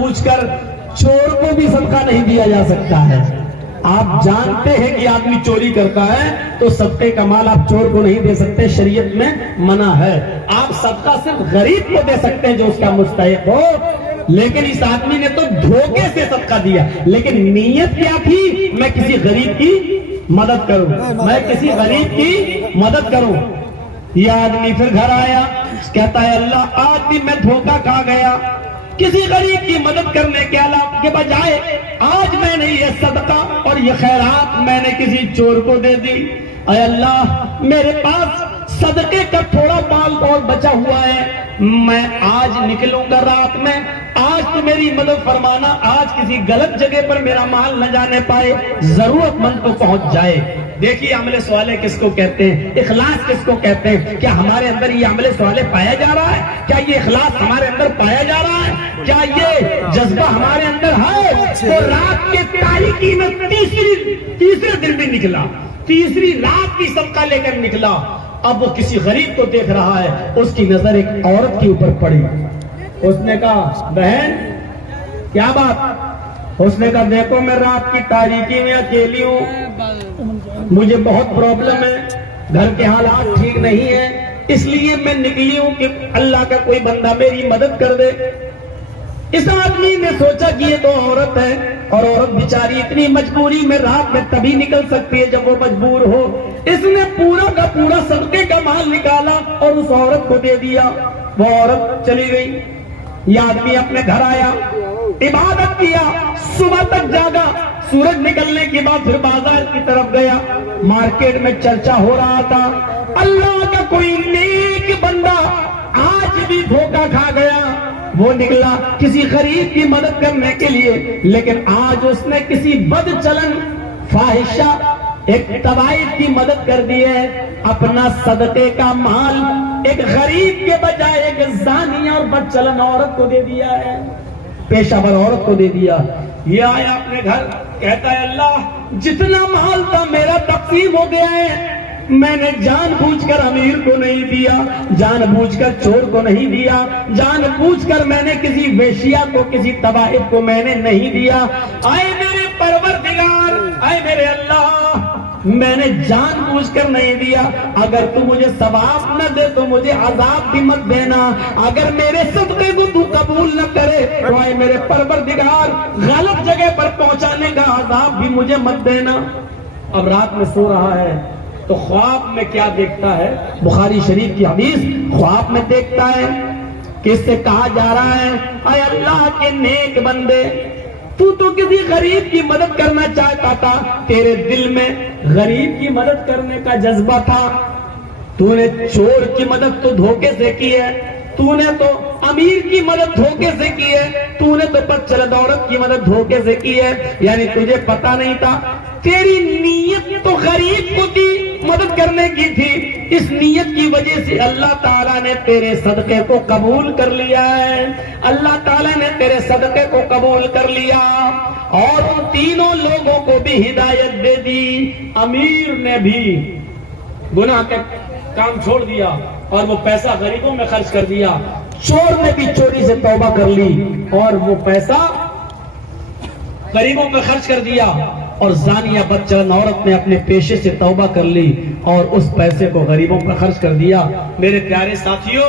जानबूझकर चोर को भी सदका नहीं दिया जा सकता है। आप जानते हैं कि आदमी चोरी करता है तो सदके का माल आप चोर को नहीं दे सकते, शरीयत में मना है। आप सदका सिर्फ गरीब को दे सकते हैं जो उसका मुस्तहिक हो। लेकिन इस आदमी ने तो धोखे से सदका दिया, लेकिन नीयत क्या थी? मैं किसी गरीब की मदद करूं, मैं किसी गरीब की मदद करूं। यह आदमी फिर घर आया, कहता है अल्लाह आज भी मैं धोखा खा गया, किसी गरीब की मदद करने के बजाय आज मैंने ये सदका और ये खैरात मैंने किसी चोर को दे दी। अय अल्लाह मेरे पास सदके का थोड़ा माल और बचा हुआ है, मैं आज निकलूंगा रात में, आज तो मेरी मदद फरमाना, आज किसी गलत जगह पर मेरा माल न जाने पाए, जरूरतमंद को पहुंच जाए। देखिए अमले सवाले किसको कहते हैं, इखलास किसको कहते हैं। क्या हमारे अंदर ये अमले सवाले पाया जा रहा है? क्या ये इखलास हमारे अंदर पाया जा रहा है? क्या ये जज्बा हमारे अंदर है? तो रात के तारीकी में तीसरे दिन भी निकला, तीसरी रात की सबका लेकर निकला। अब वो किसी गरीब को देख रहा है, उसकी नजर एक औरत के ऊपर पड़ी। उसने कहा बहन क्या बात? उसने कहा देखो मैं रात की तारीकी में अकेली हूँ, मुझे बहुत प्रॉब्लम है, घर के हालात ठीक नहीं है, इसलिए मैं निकली हूँ कि अल्लाह का कोई बंदा मेरी मदद कर दे। इस आदमी ने सोचा कि ये तो औरत है और औरत बेचारी इतनी मजबूरी में रात में तभी निकल सकती है जब वो मजबूर हो। इसने पूरा का पूरा सदके का माल निकाला और उस औरत को दे दिया। वो औरत चली गई। यह आदमी अपने घर आया, इबादत किया, सुबह तक जागा, सूरज निकलने के बाद फिर बाजार की तरफ गया। मार्केट में चर्चा हो रहा था, अल्लाह का कोई नेक बंदा आज भी धोखा खा गया। वो निकला किसी गरीब की मदद करने के लिए, लेकिन आज उसने किसी बदचलन फाहिशा एक तवाइफ की मदद कर दी है। अपना सदके का माल एक गरीब के बजाय एक जानिया और बदचलन औरत को दे दिया है, पेशावर औरत को दे दिया। ये आया अपने घर, कहता है अल्लाह जितना माल था मेरा तकसीम हो गया है, मैंने जानबूझकर अमीर को नहीं दिया, जानबूझकर चोर को नहीं दिया, जानबूझकर मैंने किसी वेश्या को, किसी तवाइफ को मैंने नहीं दिया। आए मेरे परवरदिगार, आए मेरे अल्लाह, मैंने जानबूझकर नहीं दिया। अगर तू मुझे सवाब न दे तो मुझे अजाब भी मत देना। अगर मेरे सदके को तू कबूल न करे तो आए मेरे परवरदिगार गलत जगह पर पहुंचाने का अजाब भी मुझे मत देना। अब रात में सो रहा है तो ख्वाब में क्या देखता है? बुखारी शरीफ की हदीस, ख्वाब में देखता है कि इससे कहा जा रहा है अय अल्लाह के नेक बंदे, तू तो किसी गरीब की मदद करना चाहता था, तेरे दिल में गरीब की मदद करने का जज्बा था, तूने चोर की मदद तो धोखे से की है, तूने तो अमीर की मदद धोखे से की है, तूने तो बदचलन औरत की मदद धोखे से की है। यानी तुझे पता नहीं था, तेरी नीयत तो गरीब को की मदद करने की थी। इस नीयत की वजह से अल्लाह ताला ने तेरे सदके को कबूल कर लिया है, अल्लाह ताला ने तेरे सदके को कबूल कर लिया और उन तीनों लोगों को भी हिदायत दे दी। अमीर ने भी गुनाह का काम छोड़ दिया और वो पैसा गरीबों में खर्च कर दिया, चोर ने भी चोरी से तौबा कर ली और वो पैसा गरीबों में खर्च कर दिया, और जानिया बदचलन औरत ने अपने पेशे से तौबा कर ली और उस पैसे को गरीबों पर खर्च कर दिया। मेरे प्यारे साथियों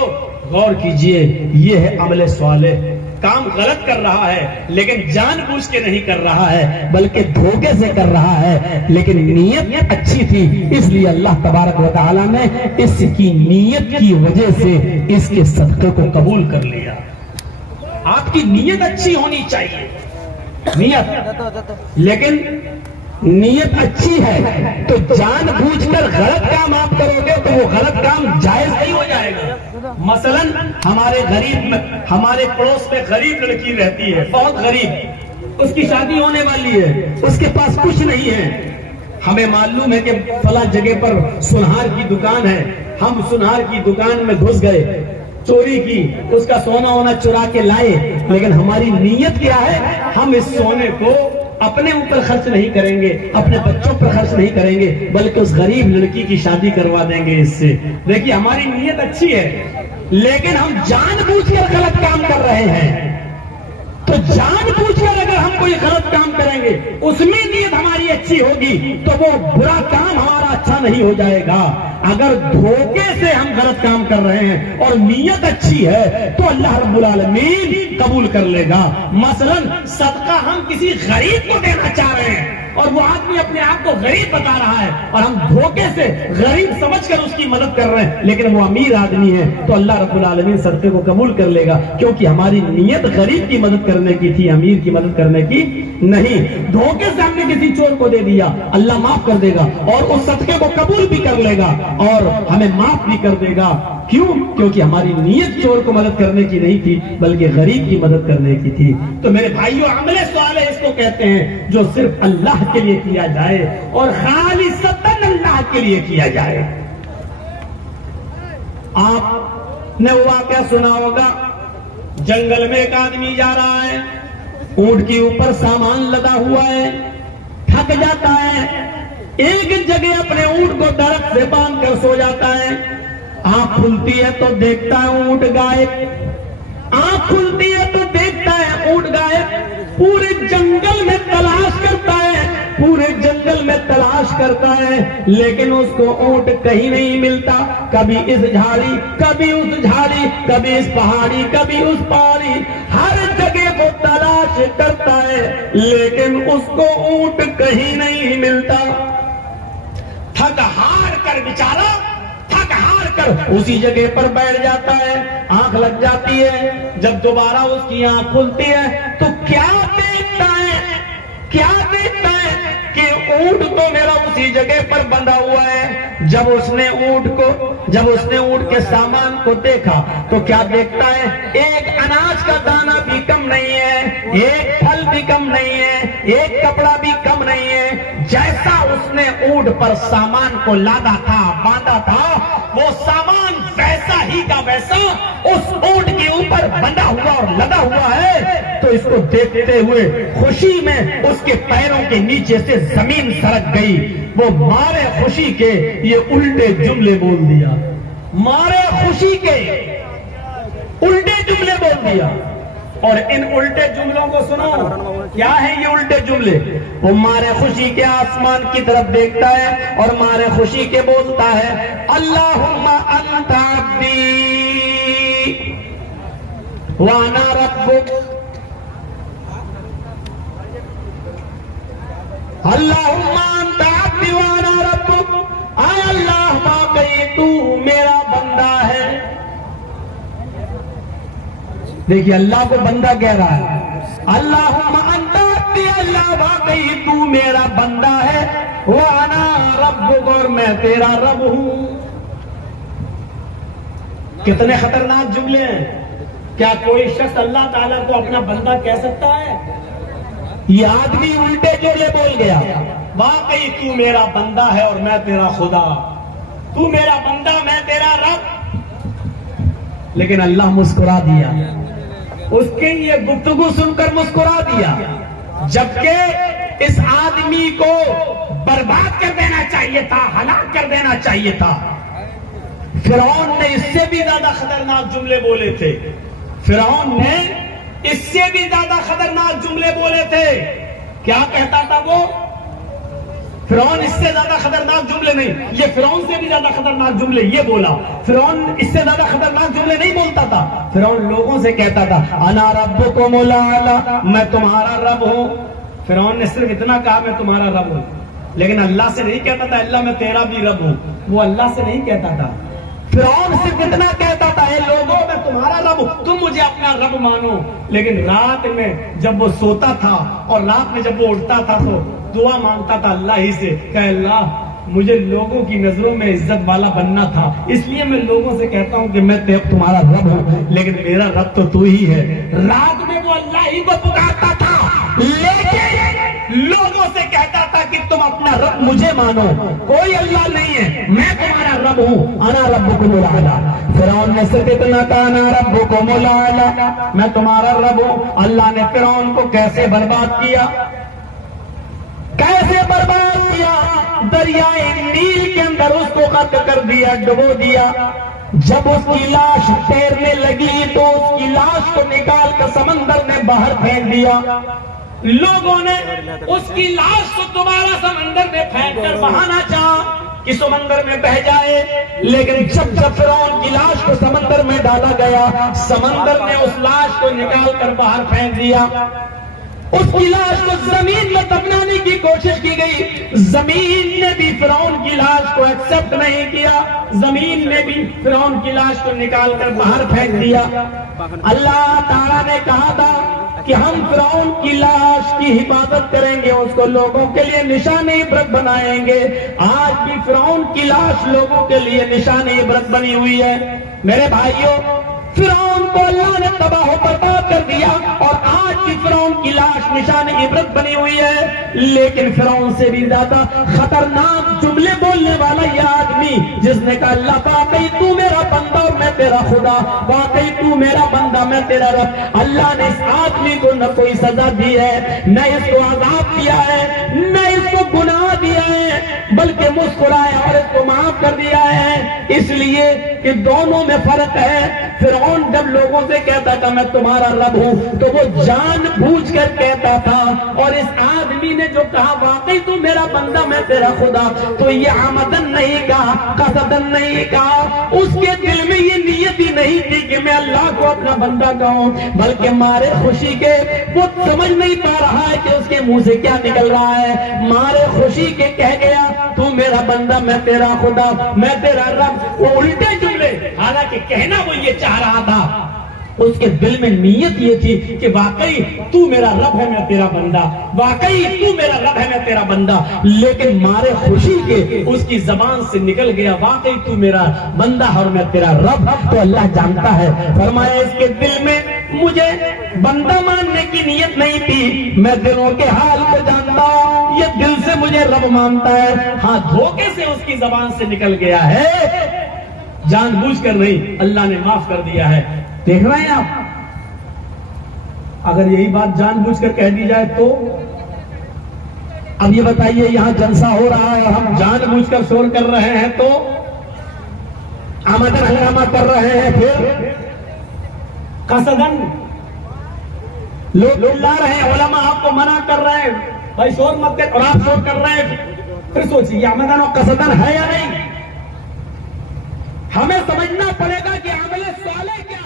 गौर कीजिए, ये है अमले स्वाले। काम गलत कर रहा है लेकिन जानबूझ के नहीं कर रहा है, बल्कि धोखे से कर रहा है, लेकिन नीयत अच्छी थी, इसलिए अल्लाह तबारक व तआला ने इसकी नीयत की वजह से इसके सदके को कबूल कर लिया। आपकी नीयत अच्छी होनी चाहिए, नीयत, लेकिन नीयत अच्छी है तो जानबूझकर गलत काम आप करोगे तो वो गलत काम जायज नहीं हो जाएगा। मसलन हमारे पड़ोस में गरीब लड़की रहती है, बहुत गरीब, उसकी शादी होने वाली है, उसके पास कुछ नहीं है, हमें मालूम है कि फला जगह पर सुनार की दुकान है, हम सुनार की दुकान में घुस गए, चोरी की, उसका सोना वोना चुरा के लाए, लेकिन हमारी नीयत क्या है? हम इस सोने को अपने ऊपर खर्च नहीं करेंगे, अपने बच्चों पर खर्च नहीं करेंगे, बल्कि उस गरीब लड़की की शादी करवा देंगे इससे। देखिए हमारी नीयत अच्छी है लेकिन हम जानबूझकर गलत काम कर रहे हैं, तो जानबूझकर अगर हम कोई गलत काम करेंगे, उसमें नीयत हमारी अच्छी होगी, तो वो बुरा काम हमारा अच्छा नहीं हो जाएगा। अगर धोखे से हम गलत काम कर रहे हैं और नीयत अच्छी है तो अल्लाह रब्बुल आलमीन कबूल कर लेगा। मसलन सदका हम किसी गरीब को देना चाह रहे हैं और वो आदमी अपने आप को गरीब बता रहा है और हम धोखे से गरीब समझकर उसकी मदद कर रहे हैं, लेकिन वो अमीर आदमी है, तो अल्लाह रब्बुल आलमीन सदके को कबूल कर लेगा, क्योंकि हमारी नीयत गरीब की मदद करने की थी, अमीर की मदद करने की नहीं। धोखे से हमने किसी चोर को दे दिया, अल्लाह माफ कर देगा और उस सदके को कबूल भी कर लेगा और हमें माफ भी कर देगा। क्यों? क्योंकि हमारी नीयत चोर को मदद करने की नहीं थी, बल्कि गरीब की मदद करने की थी। तो मेरे भाइयों, अमले सवाले इसको कहते हैं जो सिर्फ अल्लाह के लिए किया जाए और खालिसतन अल्लाह के लिए किया जाए। आपने वो वाकया सुना होगा, जंगल में एक आदमी जा रहा है, ऊंट के ऊपर सामान लदा हुआ है, थक जाता है, एक जगह अपने ऊंट को दरख्त से बांध कर सो जाता है। आंख खुलती है तो देखता है ऊंट गायब। आंख खुलती है तो देखता है ऊंट गायब। पूरे जंगल में तलाश करता है, पूरे जंगल में तलाश करता है, लेकिन उसको ऊंट कहीं नहीं मिलता। कभी इस झाड़ी, कभी उस झाड़ी, कभी इस पहाड़ी, कभी उस पहाड़ी, हर जगह वो तलाश करता है, लेकिन उसको ऊंट कहीं नहीं मिलता। थक हार कर बेचारा, थक हार कर उसी जगह पर बैठ जाता है। आंख लग जाती है, जब दोबारा उसकी आंख खुलती है तो क्या देखता है, क्या देखता है कि ऊंट तो मेरा उसी जगह पर बंधा हुआ है। जब उसने ऊंट के सामान को देखा तो क्या देखता है, एक अनाज का दाना भी कम नहीं है, एक फल भी कम नहीं है, एक कपड़ा भी कम नहीं है। जैसा उसने ऊंट पर सामान को लादा था, बांधा था, वो सामान वैसा ही का वैसा उस ऊंट के ऊपर बंधा हुआ और लदा हुआ है। तो इसको देखते हुए खुशी में उसके पैरों के नीचे से जमीन सरक गई। वो मारे खुशी के ये उल्टे जुमले बोल दिया, मारे खुशी के उल्टे जुमले बोल दिया। और इन उल्टे जुमलों को सुनो, क्या है ये उल्टे जुमले? वो मारे खुशी के आसमान की तरफ देखता है और मारे खुशी के बोलता है, अल्लाहुम्मा अंता अब्दी व अना रब्बुक, अल्लाहुम्मा अंता अब्दी व अना रब्बुक। आय अल्लाह, वाकई तू मेरा बंदा है। देखिए, अल्लाह को बंदा कह रहा है, अल्लाहुम्मा अंता अब्दी, अल्लाह वाकई तू मेरा बंदा है, व अना रब्बुक, और मैं तेरा रब हूं। कितने खतरनाक जुमले हैं। क्या कोई शख्स अल्लाह ताला को अपना बंदा कह सकता है? ये आदमी उल्टे जुमले बोल गया, वाकई तू मेरा बंदा है और मैं तेरा खुदा, तू मेरा बंदा, मैं तेरा रब। लेकिन अल्लाह मुस्कुरा दिया, उसके ये गुफ्तगू सुनकर मुस्कुरा दिया, जबकि इस आदमी को बर्बाद कर देना चाहिए था, हलाक कर देना चाहिए था। फिरौन ने इससे भी ज्यादा खतरनाक जुमले बोले थे, फिरौन ने इससे भी ज्यादा खतरनाक जुमले बोले थे। क्या कहता था वो? फिरौन इससे ज्यादा खतरनाक जुमले नहीं, ये फिरौन से भी ज्यादा खतरनाक जुमले ये बोला। फिरौन इससे ज्यादा खतरनाक जुमले नहीं बोलता था। फिरौन लोगों से कहता था, अना रब्बुकुमुल आला, मैं तुम्हारा रब हूं। फिरौन ने सिर्फ इतना कहा, मैं तुम्हारा रब हूं, लेकिन अल्लाह से नहीं कहता था, अल्लाह मैं तेरा भी रब हूं। वो अल्लाह से नहीं कहता था। फिरौन सिर्फ इतना कहता था, हे लोगों, मैं तुम्हारा रब हूं, तुम मुझे अपना रब मानो। लेकिन रात में जब वो सोता था और रात में जब वो उठता था तो दुआ मांगता था अल्लाह ही से, कह अल्लाह, मुझे लोगों की नजरों में इज्जत वाला बनना था, इसलिए मैं लोगों से कहता हूं कि मैं तुम्हारा रब हूं, लेकिन मेरा रब तो तू ही है। रात में वो अल्लाह ही को पुकारता था, लेकिन लोगों से कहता था कि तुम अपना रब मुझे मानो, कोई अल्लाह नहीं है, मैं तुम्हारा रब हूं, अना रब्बुकुमुल आला। फिरौन ने सिर्फ इतना कहा, अना रब्बुकुमुल आला, मैं तुम्हारा रब हूं। अल्लाह ने फिरौन को कैसे बर्बाद किया, कैसे बर्बाद किया? दरियाए नील के अंदर उसको गर्क कर दिया, डुबो दिया। जब उसकी लाश तैरने लगी तो उसकी लाश को निकाल कर समंदर में बाहर फेंक दिया। लोगों ने उसकी लाश को दोबारा समंदर में फेंक कर बहाना चाहा कि समंदर में बह जाए, लेकिन जब फिरौन की लाश को समंदर में डाला गया, समंदर ने उस लाश को निकाल कर बाहर फेंक दिया। उसकी लाश को जमीन में दफनाने की कोशिश की गई, जमीन ने भी फिरौन की लाश को एक्सेप्ट नहीं किया, जमीन ने भी फिरौन की लाश को निकाल कर बाहर फेंक दिया। अल्लाह ताला ने कहा था कि हम फिरौन की लाश की हिफाजत करेंगे, उसको लोगों के लिए निशाने इबरत बनाएंगे। आज भी फिरौन की लाश लोगों के लिए निशाने इबरत बनी हुई है। मेरे भाइयों, फिरौन को अल्लाह ने तबाह बर्बाद कर दिया और आज भी फिरौन की लाश निशाने इबरत बनी हुई है। लेकिन फिरौन से भी ज्यादा खतरनाक जुमले बोलने वाला यह आदमी जिसने कहा अल्लाह वाकई तू मेरा बंदा और मैं तेरा खुदा, वाकई तू मेरा बंदा मैं तेरा रब। अल्लाह ने इस आदमी को न कोई सजा दी है, न इसको आजाद दिया है, न इसको गुनाह दिया है, बल्कि मुस्कुराया और इसको माफ कर दिया है। इसलिए कि दोनों में फर्क है। फिरौन जब लोगों से कहता था मैं तुम्हारा रब हूं, तो वो जानबूझकर कहता था, और इस आदमी ने जो कहा वाकई तू मेरा बंदा मैं तेरा खुदा, तो ये आमदन नहीं कहा, कसदन नहीं कहा, उसके दिल में ये नियत ही नहीं थी कि मैं अल्लाह को अपना बंदा कहूं, बल्कि मारे खुशी के वो समझ नहीं पा रहा है कि उसके मुंह से क्या निकल रहा है। मारे खुशी के कह गया तू मेरा बंदा मैं तेरा खुदा मैं तेरा रब। वो उल्टे जुमले, हालांकि कहना वो ये चाह रहा था, उसके दिल में नीयत ये थी कि वाकई तू मेरा रब है मैं तेरा बंदा, वाकई तू मेरा रब है मैं तेरा बंदा। लेकिन मारे खुशी के उसकी जबान से निकल गया वाकई तू मेरा बंदा और मैं तेरा रब। तो अल्लाह जानता है, फरमाया इसके दिल में मुझे बंदा मानने की नीयत नहीं थी, मैं दिलों के हाल को जानता हूं, ये दिल से मुझे रब मानता है। हाँ, धोखे से उसकी जबान से निकल गया है, जानबूझकर नहीं, अल्लाह ने माफ कर दिया है। देख रहे हैं आप, अगर यही बात जानबूझकर कह दी जाए तो अब ये बताइए, यहां जलसा हो रहा है और हम जानबूझकर शोर कर रहे हैं तो आमदन हंगामा कर रहे हैं, फिर कसदन लोग ला रहे हैं, उलमा आपको मना कर रहे हैं भाई शोर मत कर, और आप शोर कर रहे हैं। फिर सोचिए आमदन और कसदन है या नहीं। हमें समझना पड़ेगा कि अमले साले क्या